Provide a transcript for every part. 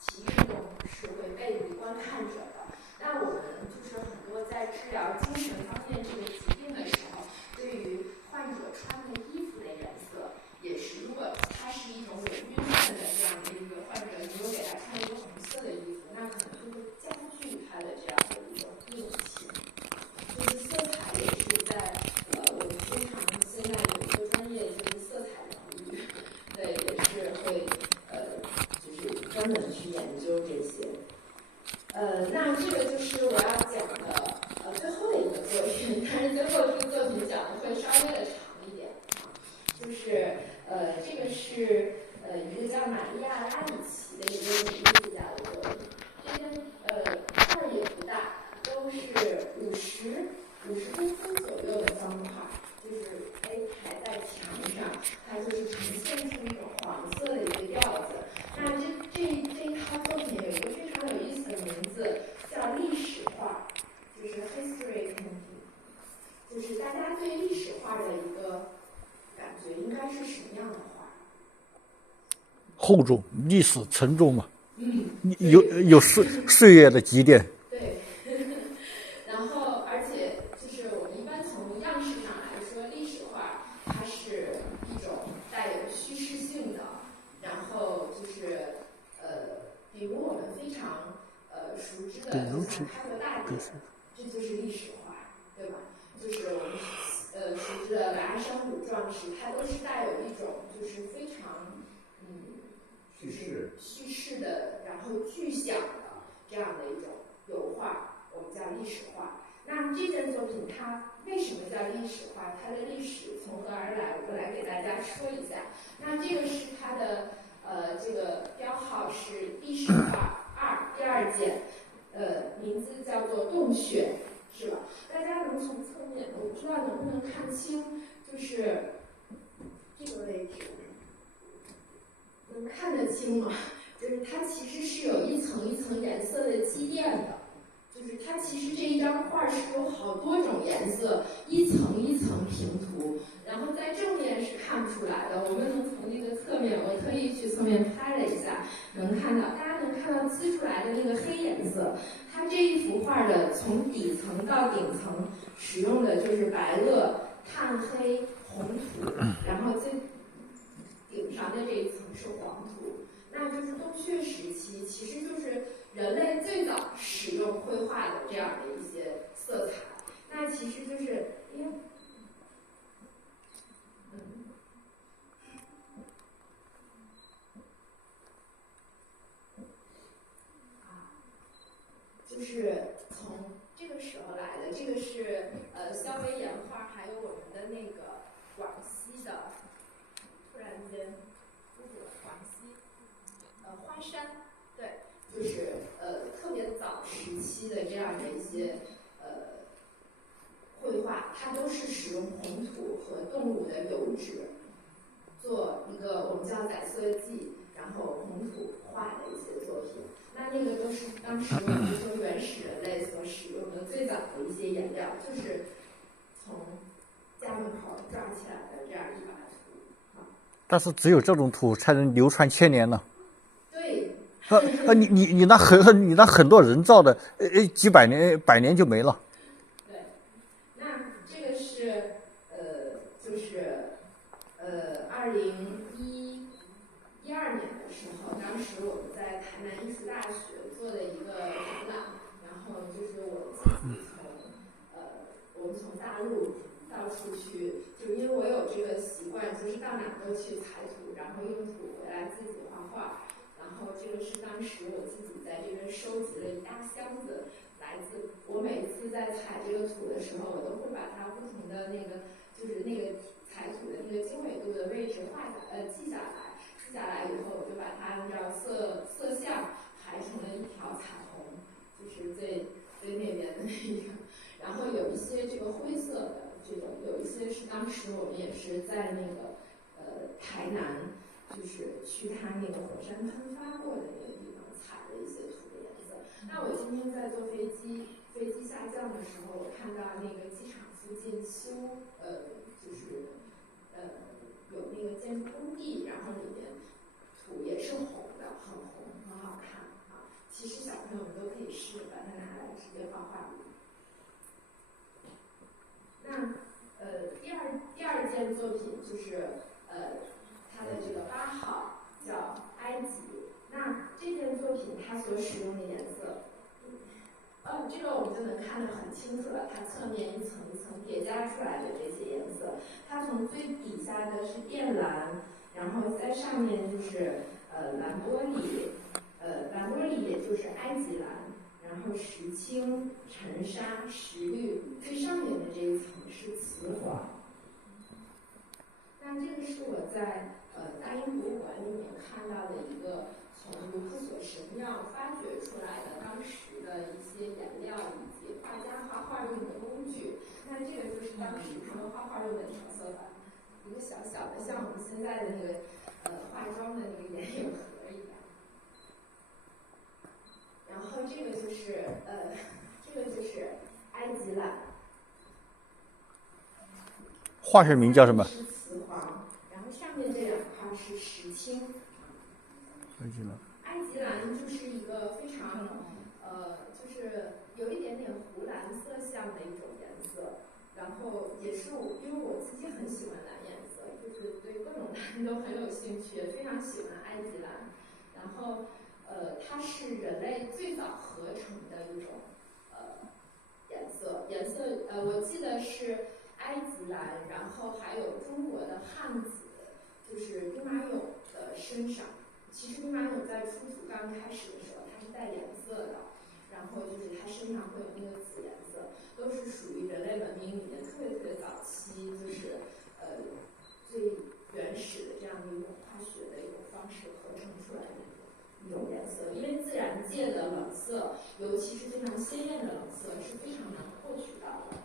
体育运动是会背离观看者的。那我们就是很多在治疗精神方面这个疾病的时候，对于患者穿的衣服的颜色也是，如果它是一种有晕眩的这样的一个患者，你又给他穿一个红色的衣服，那可能就会加剧他的这样的一个病情。就是色彩也是在我们经常现在有一个专业就是色彩疗愈，对，也是会就是专门去研究这些。那这个就是我要讲的最后的一个作品，但是最后这个作品讲的会稍微的长一点啊，就是这个是一个叫玛利亚拉里奇的一个女艺术家的作品。这边画也不大，都是50公分左右的方块，就是排在墙上，它就是呈现出一种黄色的一个调子。那这一套作品有一个非常有意思的名字，叫历史画，就是 history painting， 就是大家对历史画的一个感觉应该是什么样的画？厚重，历史沉重嘛，有岁月的积淀。对，然后而且就是我们一般从样式上来说，历史画它是一种带有叙事性的，然后就是比如我们非常熟知的，就像开罗大典，这就是历史画，对吧？就是我们熟知的莱莎姆壮士，它都是带有一种就是非常叙事的，然后具象的这样的一种油画，我们叫历史画。那这件作品它为什么叫历史画？它的历史从何而来？我来给大家说一下。那这个是它的这个标号是历史画2第2件，名字叫做洞穴，是吧？大家能从侧面，我不知道能不能看清，就是这个位置。能看得清吗？就是它其实是有一层一层颜色的积淀的，就是它其实这一张画是有好多种颜色，一层一层平涂，然后在正面是看不出来的。我们能从那个侧面，我特意去侧面拍了一下，能看到，大家能看到呲出来的那个黑颜色。它这一幅画的从底层到顶层使用的就是白垩、炭黑、红土，然后最顶上的这一层是黄土，那就是洞穴时期，其实就是人类最早使用绘画的这样的一些色彩。那其实就是，就是从这个时候来的。这个是肖维岩画，还有我们的那个广西的，突然间广西花山，对，就是特别早时期的这样的一些绘画，它都是使用红土和动物的油脂做一个我们叫彩色剂，然后红土画的一些作品。那个都是当时我们说原始人类所使用的最早的一些颜料，就是从家门口抓起来的这样一把土。但是只有这种土才能流传千年呢。对。你那很多人造的，几百年、100年就没了。对，那这个是就是2012年的时候，当时我们在台南艺术大学做的一个展览，然后就是我自己我们从大陆到处去，就因为我有这个习惯，就是到哪都去采土，然后用土回来自己画画。然后这个是当时我自己在这边收集了一大箱子，来自我每次在采这个土的时候，我都会把它不同的就是那个采土的那个经纬度的位置记下来。记下来以后，我就把它按照色相排成了一条彩虹，就是最那边的那个。然后有一些这个灰色的这种，有一些是当时我们也是在那个台南，就是去它那个火山喷发过的那个地方采的一些土的颜色。那我今天在坐飞机下降的时候，我看到那个机场附近就是有那个建筑工地，然后里面土也是红的，很红，很好看。其实小朋友们都可以试着把它拿来直接画画笔。那第二件作品就是它的这个8号叫埃及。那这件作品它所使用的颜色，这个我们就能看得很清楚了，它侧面一层一层叠加出来的这些颜色，它从最底下的是靛蓝，然后在上面就是蓝玻璃，蓝玻璃也就是埃及蓝，然后石青、沉沙、石绿，最上面的这一层是瓷黄。那这个是我在大英博物馆里面看到的一个从卢克索神庙发掘出来的当时的一些颜料以及画家画画用的工具。那这个就是当时他们画画用的调色板，一个小小的像我们现在的那个化妆的那个眼影盒一样。然后这个就是埃及蓝。化学名叫什么？是瓷黄，然后上面这2块是石青。埃及蓝。埃及蓝就是一个非常就是有一点点湖蓝色相的一种颜色，然后也是因为我自己很喜欢蓝颜色，就是对各种蓝都很有兴趣，也非常喜欢埃及蓝。然后它是人类最早合成的一种颜色，我记得是埃及蓝，然后还有中国的汉紫，就是兵马俑的身上。其实兵马俑在出土刚开始的时候，它是带颜色的，然后就是它身上会有那个紫颜色，都是属于人类文明里面特别早期，就是最原始的这样的一种化学的一种方式合成出来的一种颜色。因为自然界的冷色，尤其是非常鲜艳的冷色，是非常难获取到的。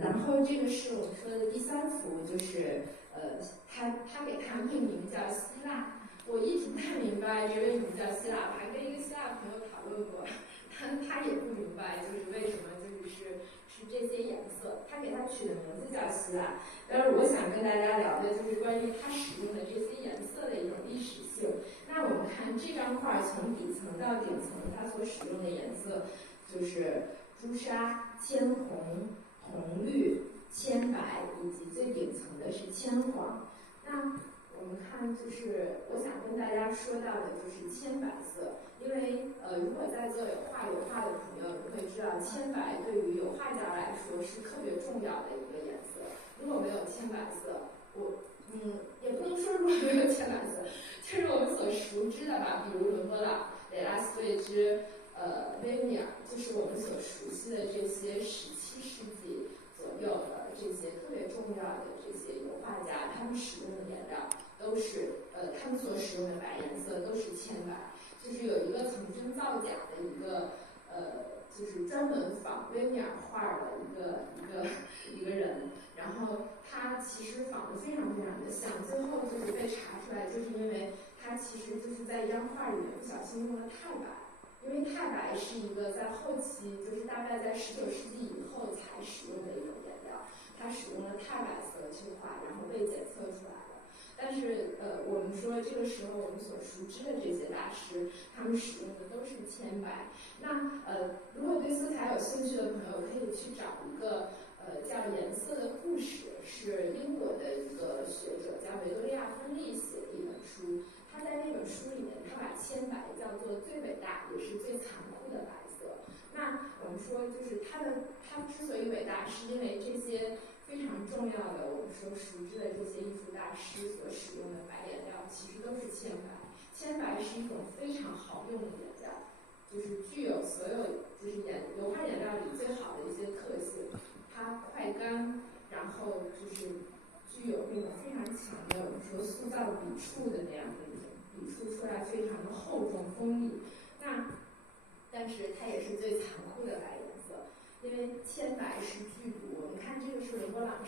然后这个是我们说的第3幅，就是他给它命名叫希腊。我一直不太明白这为什么叫希腊，我还跟一个希腊朋友讨论过，他也不明白就是为什么是这些颜色，他给它取的名字叫希腊。但是我想跟大家聊的就是关于它使用的这些颜色的一种历史性。那我们看这张画从底层到顶层，它所使用的颜色就是朱砂、铅红、红绿、铅白，以及最顶层的是铅黄。那我们看，就是我想跟大家说到的就是铅白色，因为如果在座有画油画的朋友，你会知道铅白对于油画家来说是特别重要的一个颜色。如果没有铅白色，也不能说如果没有铅白色，就是我们所熟知的吧，比如伦勃朗、雷拉斯对之、威米尔，就是我们所熟悉的这些17世纪左右的这些特别重要的这些油画家，他们使用的颜料都是他们所使用的白颜色都是铅白。就是有一个从真造假的一个就是专门仿威米尔画的一个人，然后他其实仿得非常非常的像，最后就是被查出来，就是因为他其实就是在一张画里面不小心用了钛白。因为钛白是一个在后期，就是大概在19世纪以后才使用的一种颜料，它使用了钛白色去画，然后被检测出来的。但是我们说这个时候我们所熟知的这些大师，他们使用的都是铅白。那如果对色彩有兴趣的朋友，可以去找一个叫《颜色的故事》，是英国的一个学者叫维多利亚·芬利写的一本书。他在那本书里面，他把铅白叫做最伟大也是最残酷的白色。那我们说，就是它之所以伟大，是因为这些非常重要的我们说熟知的这些艺术大师所使用的白颜料，其实都是铅白。铅白是一种非常好用的颜料，就是具有所有就是油画颜料里最好的一些特性。它快干，然后就是具有那种非常强的我们说塑造笔触的那样的一种笔触出来非常的厚重锋利。但是它也是最残酷的白颜色，因为铅白是剧毒。我们看这个是伦勃朗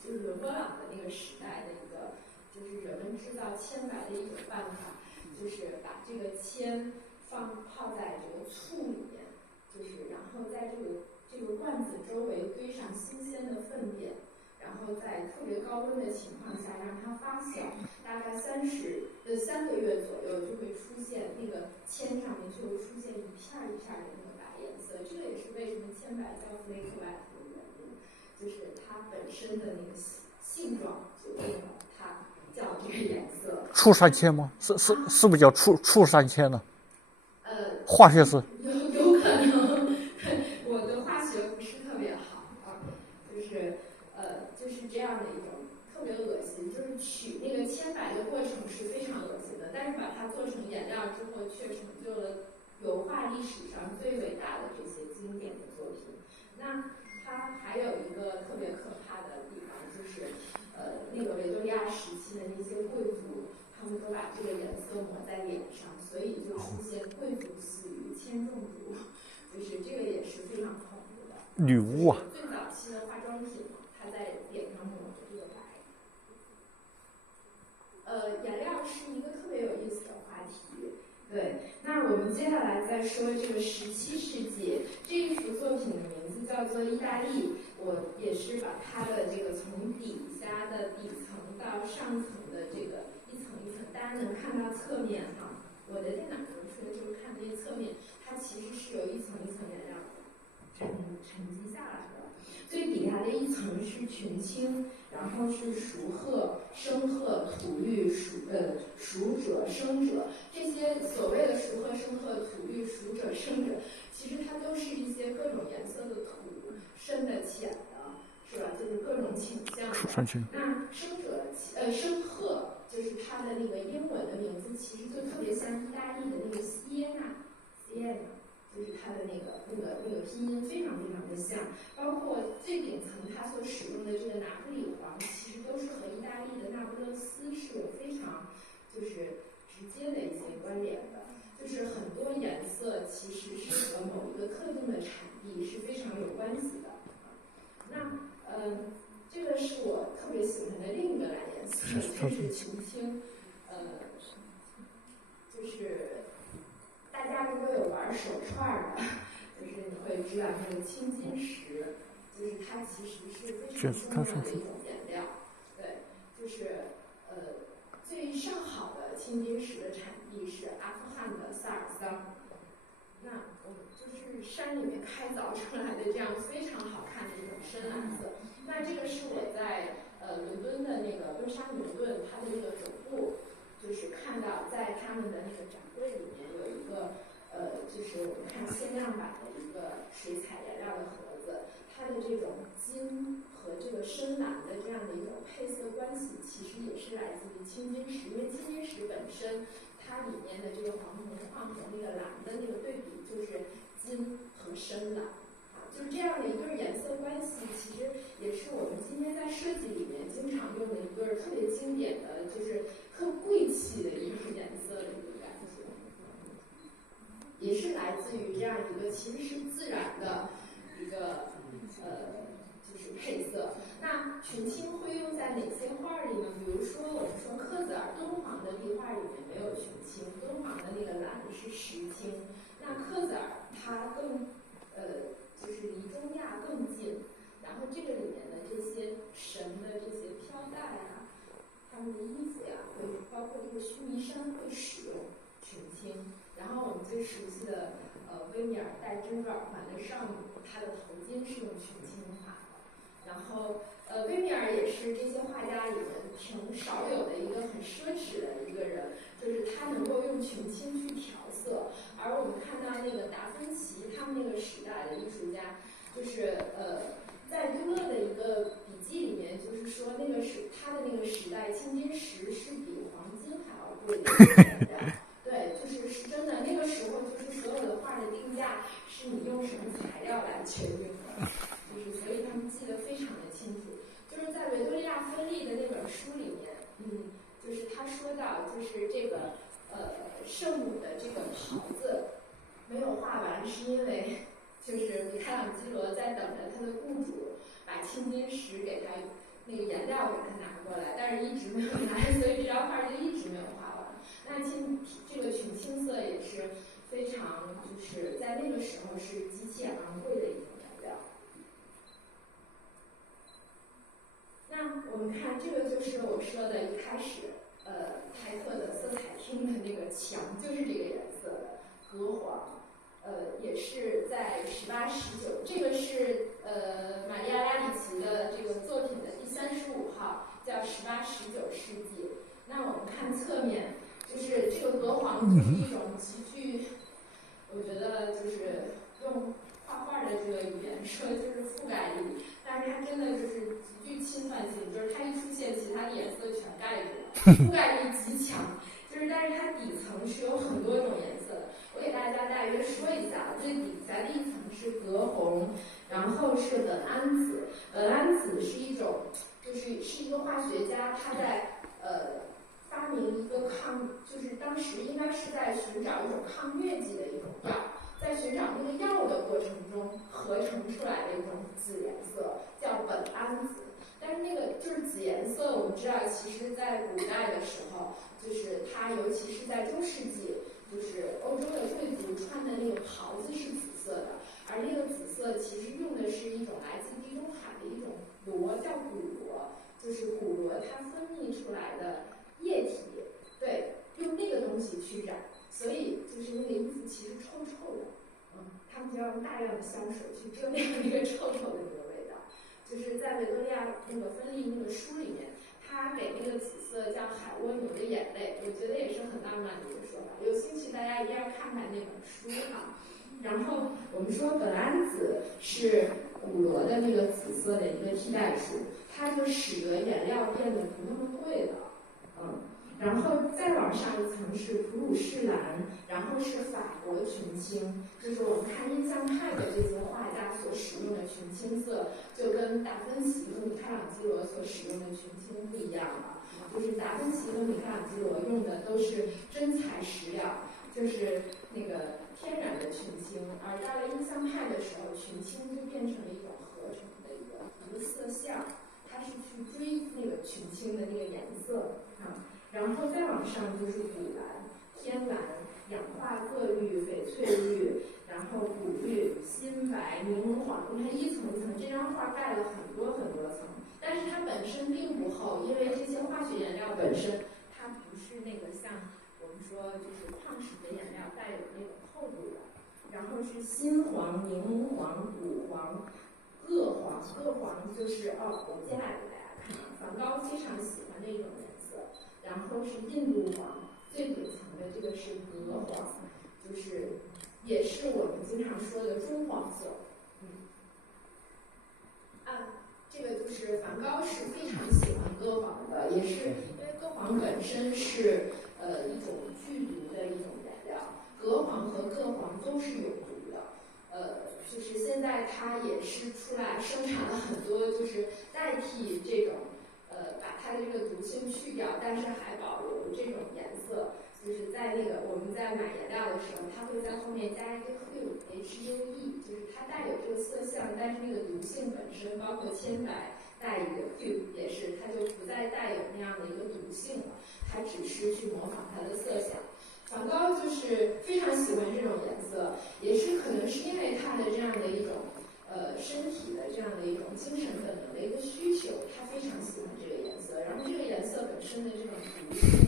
就是伦勃朗的那个时代的一个，就是人们制造铅白的一种办法，就是把这个铅泡在这个醋里面，就是然后在这个罐子周围堆上新鲜的粪便，然后在特别高温的情况下让它发酵，大概3个月左右就会出现那个铅上面就会出现一片一片的那个白颜色。这个也是为什么铅白叫 flake white 的原因，就是它本身的那个性状决定了它叫这个颜色。醋酸铅吗？是不是叫醋酸铅呢？化学是有可能，我的化学不是特别好啊，就是这样的一种特别恶心，就是取那个铅白的过程是非常恶心的，但是把它做成颜料之后，却成就了油画历史上最伟大的这些经典的作品。那它还有一个特别可怕的地方，就是那个维多利亚时期的那些贵族，他们都把这个颜色抹在脸上，所以就出现贵族死于铅中毒，就是这个也是非常恐怖的。女巫啊！最早期的化妆品嘛，它在脸上抹的这个白。颜料是一个特别有意思的话题。对，那我们接下来再说这个17世纪这一幅作品的名字叫做《意大利》，我也是把它的这个从底下的底层到上层的这个一层一层，大家能看到侧面哈。我的电脑能出的就是看这些侧面，它其实是有一层一层颜料沉积下来的。最底下的一层是群青，然后是熟褐、生褐、土绿、熟者、生者，这些所谓的熟褐、生褐、土绿、熟者、生者，其实它都是一些各种颜色的土，深的、浅的，是吧？就是各种倾向的。那生褐就是它的那个英文的名字，其实就特别像意大利的那个西耶纳，就是它的那个拼音非常非常的像，包括最顶层它所使用的这个拿破里黄，其实都是和意大利的那不勒斯是有非常就是直接的一些关联的。就是很多颜色其实是和某一个特定的产地是非常有关系的。那这个是我特别喜欢的另一个蓝颜色，就是群青。就是大家如果有玩手串的，就是你会知道那个青金石，就是它其实是非常重要的一种颜料。对，就是最上好的青金石的产地是阿富汗的萨尔桑。那我们就是山里面开凿出来的这样非常好看的一种深蓝色。那这个是我在伦敦的那个温莎牛顿，它的那个总部，就是看到在他们的那个展柜里面有一个就是我们看限量版的一个水彩颜料的盒子，它的这种金和这个深蓝的这样的一种配色关系，其实也是来自于青金石，因为青金石本身它里面的这个黄铜矿和那个蓝的那个对比就是金和深蓝啊，就是这样的一对颜色关系，其实也是我们今天在设计里面经常用的一对特别经典的，就是特贵气的一种颜色的一个感觉，也是来自于这样一个其实是自然的一个就是配色。那群青会用在哪些画里呢？比如说我们说科泽尔敦煌的壁画里面没有群青，敦煌的那个蓝是石青，那科泽尔它更就是离中亚更近，然后这个里面的这些神的这些飘带啊，他们的衣服呀，会包括这个须弥山会使用群青。然后我们最熟悉的威米尔戴珍珠耳环的少女，她的头巾是用群青画的。然后威米尔也是这些画家里面挺少有的一个很奢侈的一个人，就是他能够用群青去调色。而我们看到那个达芬奇他们那个时代的艺术家，就是在杜勒的一个笔记里面，就是说那个是他的那个时代，青金石是比黄金还要贵的一个颜料。对，是真的，那个时候就是所有的画的定价是你用什么材料来决定的，就是所以他们记得非常的清楚。就是在维多利亚芬利的那本书里面，就是他说到，就是这个圣母的这个袍子没有画完，是因为就是米开朗基罗在等着他的雇主把青金石给他那个颜料给他拿过来，但是一直没有拿，所以这张画就一直没有画完。那这个群青色也是非常，就是在那个时候是极其昂贵的一种颜料。我们看这个就是我说的一开始，泰特的色彩厅的那个墙就是这个颜色的镉黄，也是在18、19，这个是玛利亚拉里奇的这个作品的第35号，叫18、19世纪。那我们看侧面，就是这个镉黄就是一种极具，我觉得就是用画画的这个语言说就是覆盖力，但是它真的就是极具侵犯性，就是它一出现，其他的颜色全盖住了，覆盖力极强。就是但是它底层是有很多种颜色的，我给大家大约说一下，最底下的一层是镉红，然后是苯胺紫。苯胺紫是一种，是一个化学家，他在发明一个就是当时应该是在寻找一种抗疟疾的一种药，在寻找那个药的过程中合成出来的一种紫颜色，叫苯胺紫。但是那个就是紫颜色，我们知道，其实在古代的时候，就是它，尤其是在中世纪，就是欧洲的贵族穿的那个袍子是紫色的，而那个紫色其实用的是一种来自地中海的一种螺，叫骨螺，就是骨螺它分泌出来的液体，对，用那个东西去染，所以就是那个衣服其实臭臭的，他们就要用大量的香水去遮盖那个臭臭的那个味道。就是在维多利亚那个芬利那个书里面，他给那个紫色叫海蜗牛的眼泪，我觉得也是很浪漫的一个说法。有兴趣大家一定要看看那本书啊。然后我们说苯胺紫是骨螺的那个紫色的一个替代物，它就使得颜料变得不那么贵了，然后再往上一层是普鲁士蓝，然后是法国群青，就是我们看印象派的这些画家所使用的群青色，就跟达芬奇和米开朗基罗所使用的群青不一样了。就是达芬奇和米开朗基罗用的都是真材实料，就是那个天然的群青，而到了印象派的时候，群青就变成了一种合成的一个色相，它是去追那个群青的那个颜色啊。然后再往上就是古蓝、天蓝、氧化铬绿、翡翠绿，然后古绿、新白、柠檬黄。你看一层一层，这张画盖了很多很多层，但是它本身并不厚，因为这些化学颜料本身它不是那个像我们说就是矿石的颜料带有那种厚度的。然后是新黄、柠檬黄、古黄、铬黄。铬黄就是我接下来给大家看啊，梵高非常喜欢的一种颜色。然后是印度黄，最顶层的这个是镉黄，就是也是我们经常说的棕黄色。这个就是梵高是非常喜欢铬黄的，也是因为铬黄本身是一种剧毒的一种颜料，镉黄和铬黄都是有毒的。就是现在它也是出来生产了很多，就是代替这种。把它的这个毒性去掉，但是还保留这种颜色，就是在那个我们在买颜料的时候，它会在后面加一个 HUE， 就是它带有这个色相，但是那个毒性本身，包括铅白带一个 HUE 也是，它就不再带有那样的一个毒性了，它只是去模仿它的色相。梵高就是非常喜欢这种颜色，也是可能是因为他的这样的一种身体的这样的一种精神本能的一个需求，他非常喜欢这个颜色。然后这个颜色本身的这种毒性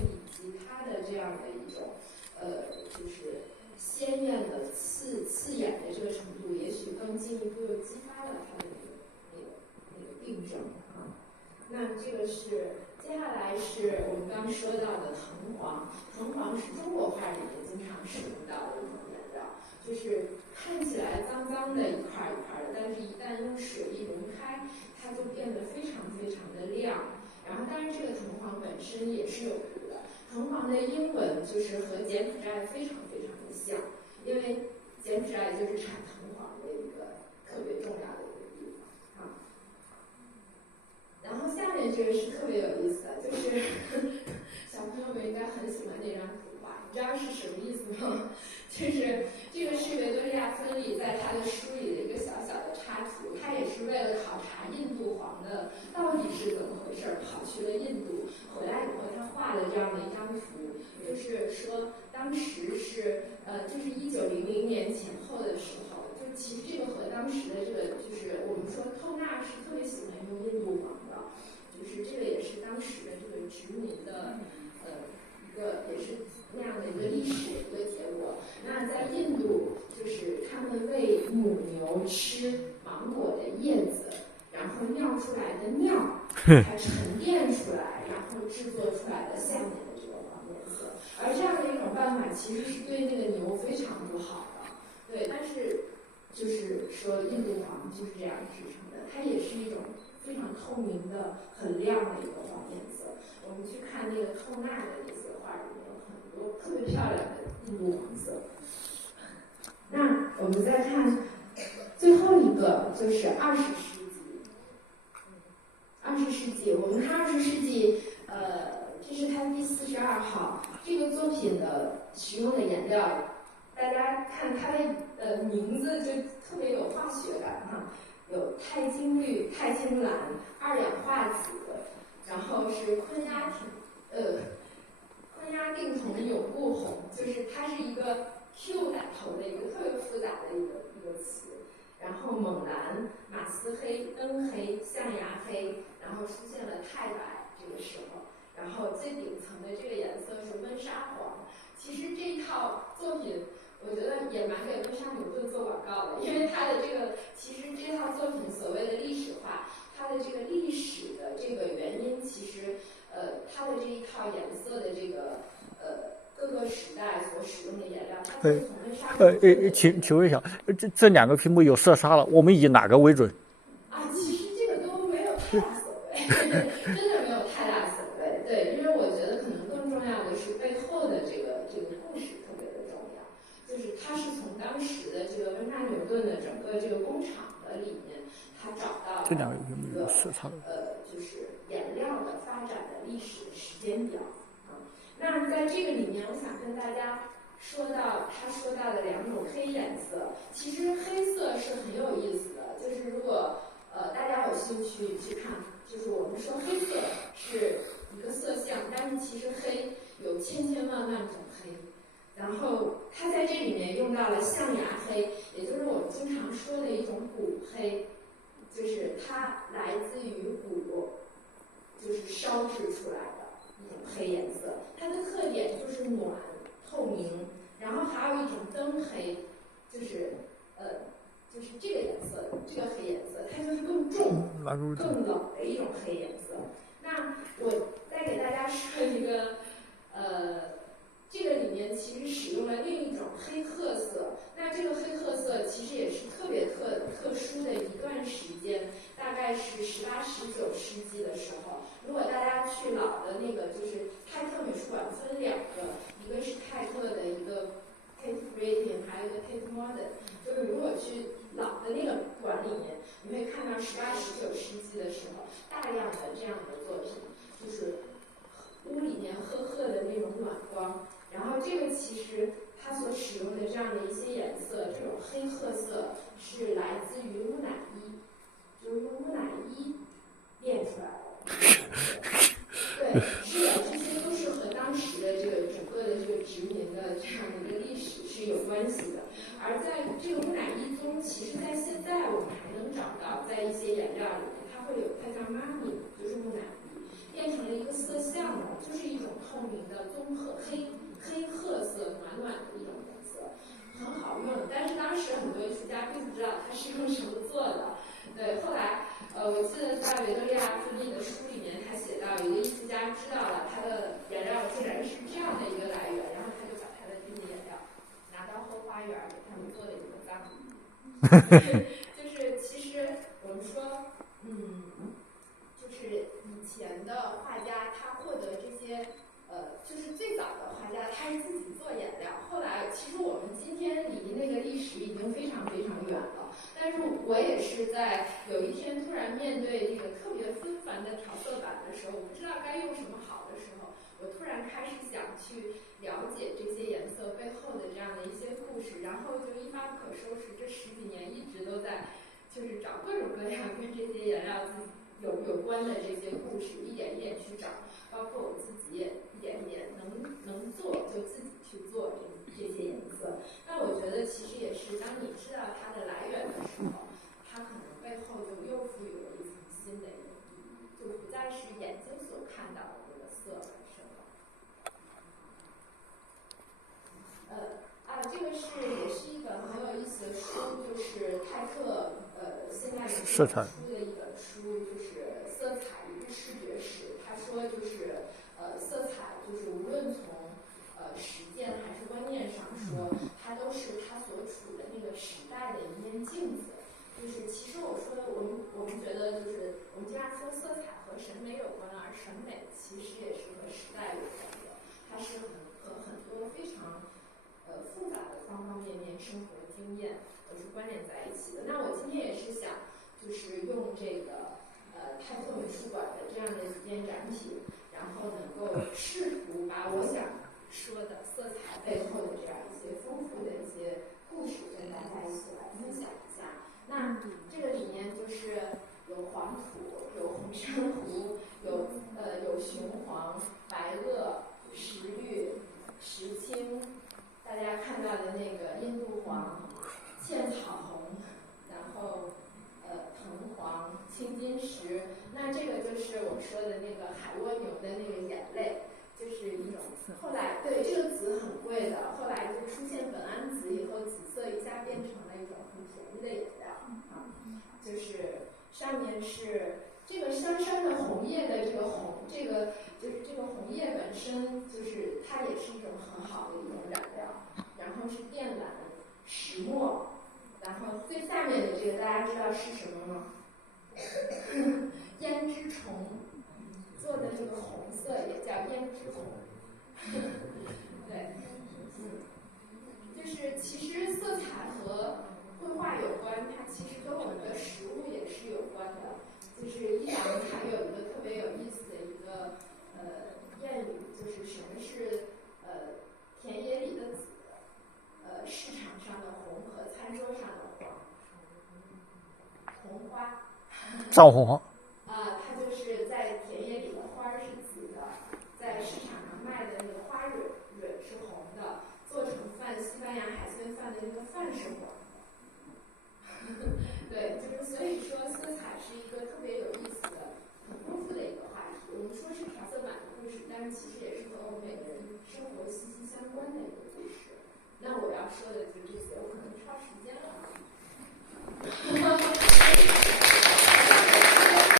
以及它的这样的一种就是鲜艳的刺眼的这个程度，也许更进一步又激发了他的那个病症啊。那这个是接下来是我们刚说到的藤黄，藤黄是中国画里面经常使用到的一种颜料，就是看起来脏脏的一块一块的，但是一旦用水一溶开，它就变得非常非常的亮。然后当然这个藤黄本身也是有毒的，藤黄的英文就是和柬埔寨非常非常的像，因为柬埔寨就是产藤黄的一个特别重要的一个地方啊。然后下面这个是特别有意思的，就是小朋友们应该很喜欢那张图画，你知道是什么意思吗？就是这个是维多利亚芬利在他的书里的一个小小的插图，他也是为了考察印度黄的到底是怎么回事，跑去了印度，回来以后他画了这样的一张图，就是说当时是就是1900年前后的时候，就其实这个和当时的这个就是我们说透纳是特别喜欢用印度黄的，就是这个也是当时的这个殖民的一个也是那样的一个历史的一个结果。那在印度，就是他们喂母牛吃芒果的叶子，然后尿出来的尿才沉淀出来，然后制作出来的下面的这个黄颜色。而这样的一种办法其实是对那个牛非常不好的，对，但是就是说印度黄就是这样制成的，它也是一种非常透明的、很亮的一个黄颜色。我们去看那个透纳的那些画里面有很多特别漂亮的印度黄色。那我们再看最后一个，就是20世纪。20世纪，我们看20世纪，这是它第42号这个作品的使用的颜料，大家看它的名字就特别有化学感哈，有钛金绿、钛金蓝、二氧化锑，然后是昆鸦定酮永固红，就是它是一个 Q 打头的一个特别复杂的一个词。然后锰蓝、马斯黑、灯黑、象牙黑，然后出现了钛白这个时候，然后最顶层的这个颜色是温莎黄。其实这一套作品，我觉得也蛮给温莎牛顿做广告的，因为它的其实这套作品所谓的历史化，它的这个历史的这个原因，其实它的这一套颜色的这个各个时代所使用的颜料，它是从温莎请问一下，这两个屏幕有色差了，我们以哪个为准？其实这个都没有太大所谓，真的没有太大所谓。对，因为我觉得可能更重要的是背后的这个故事特别的重要，就是它是从当时的这个温莎牛顿的整个这个工厂的里面，他找到这两个屏幕有色差就是颜料的发展的历史的时间表。那在这个里面，我想跟大家他说到的两种黑颜色，其实黑色是很有意思的，就是如果大家有兴趣去看，就是我们说黑色是一个色相，但是其实黑有千千万万种黑。然后它在这里面用到了象牙黑，也就是我们经常说的一种骨黑，就是它来自于骨，就是烧制出来的一种黑颜色。它的特点就是暖、透明，然后还有一种灯黑，就是这个颜色，这个黑颜色，它就是更重、更冷的一种黑颜色。那我再给大家说一个，这个里面其实使用了另一种黑褐色。那这个黑褐色其实也是特别特殊的一段时间，大概是18、19世纪的时候。如果大家去老的那个，就是泰特美术馆分两个，一个是泰特的一个 Tate Britain， 还有一个 Tate Modern。就是如果去老的那个馆里面，你会看到18、19世纪的时候，大量的这样的作品，就是屋里面褐褐的那种暖光。然后这个其实它所使用的这样的一些颜色，这种黑褐色是来自于木乃伊，就是用木乃伊练出来的。对，是的，这些都是和当时的这个整个的这个殖民的这样的一个历史是有关系的。而在这个木乃伊中，其实在现在我们还能找到，在一些颜料里面，它叫妈咪，就是木乃伊，变成了一个色相的，就是一种透明的棕黑褐色暖暖的一种颜色，很好用。但是当时很多艺术家并不知道它是用什么做的。对，后来我记得在维多利亚飓丽的书里面，他写到有一个艺术家知道了他的颜料竟然是这样的一个来源，然后他就把他的这些颜料拿到后花园给他们做了一个葬礼。就是其实我们说，就是以前的画家他获得这些。就是最早的画家，他是自己做颜料。后来，其实我们今天离那个历史已经非常非常远了。但是我也是在有一天突然面对这个特别纷繁的调色板的时候，我不知道该用什么好的时候，我突然开始想去了解这些颜色背后的这样的一些故事，然后就一发不可收拾。这10几年一直都在，就是找各种各样跟这些颜料自己有关的这些故事，一点一点去找。包括我自己也一点一点能做，就自己去做这些颜色。那我觉得其实也是，当你知道它的来源的时候，它可能背后就又赋予了一层新的一个意义，就就不再是眼睛所看到的那个色本身了。这个也是一本很有意思的书，就是泰特现在色彩出的一本书，就是色彩一个视觉史。他说就是色彩就是无论从实践还是观念上说，它都是它所处的那个时代的一面镜子。就是其实我说我们觉得就是我们经常说色彩和审美有关，而审美其实也是和时代有关的，它是和很多非常复杂的方方面面生活经验都是关联在一起的。那我今天也是想就是用这个泰特美术馆的这样的几件展品，然后能够试图把我想说的色彩背后的这样一些丰富的一些故事跟大家一起来分享一下。那这个里面就是有黄土，有红珊瑚，有雄黄、白垩、石绿、石青，大家看到的那个印度黄、茜草红，然后藤黄、青金石。那这个就是我说的那个海蜗牛的那个眼泪，就是一种后来对这个紫很贵的，后来就出现苯胺紫以后，紫色一下变成了一种很便宜的颜料啊，就是上面是这个香山的红叶的这个红，这个就是这个红叶本身就是它也是一种很好的一种染料，然后是靛蓝、石墨，然后最下面的这个大家知道是什么吗？胭脂虫做的那个红色也叫胭脂红。对，就是其实色彩和绘画有关，它其实跟我们的食物也是有关的。就是伊朗还有一个特别有意思的一个谚语，就是什么是田野里的紫，市场上的红和餐桌上的黄，红花。藏红花。它就是在田野里的花是紫的，在市场上卖的那个花蕊是红的，做成饭西班牙海鲜饭的那个饭是黄的。对，就是所以说色彩是一个特别有意思的、很丰富的一个话题。我们说是调色板的故事，但是其实也是和我们每个人生活息息相关的一个故事。那我要说的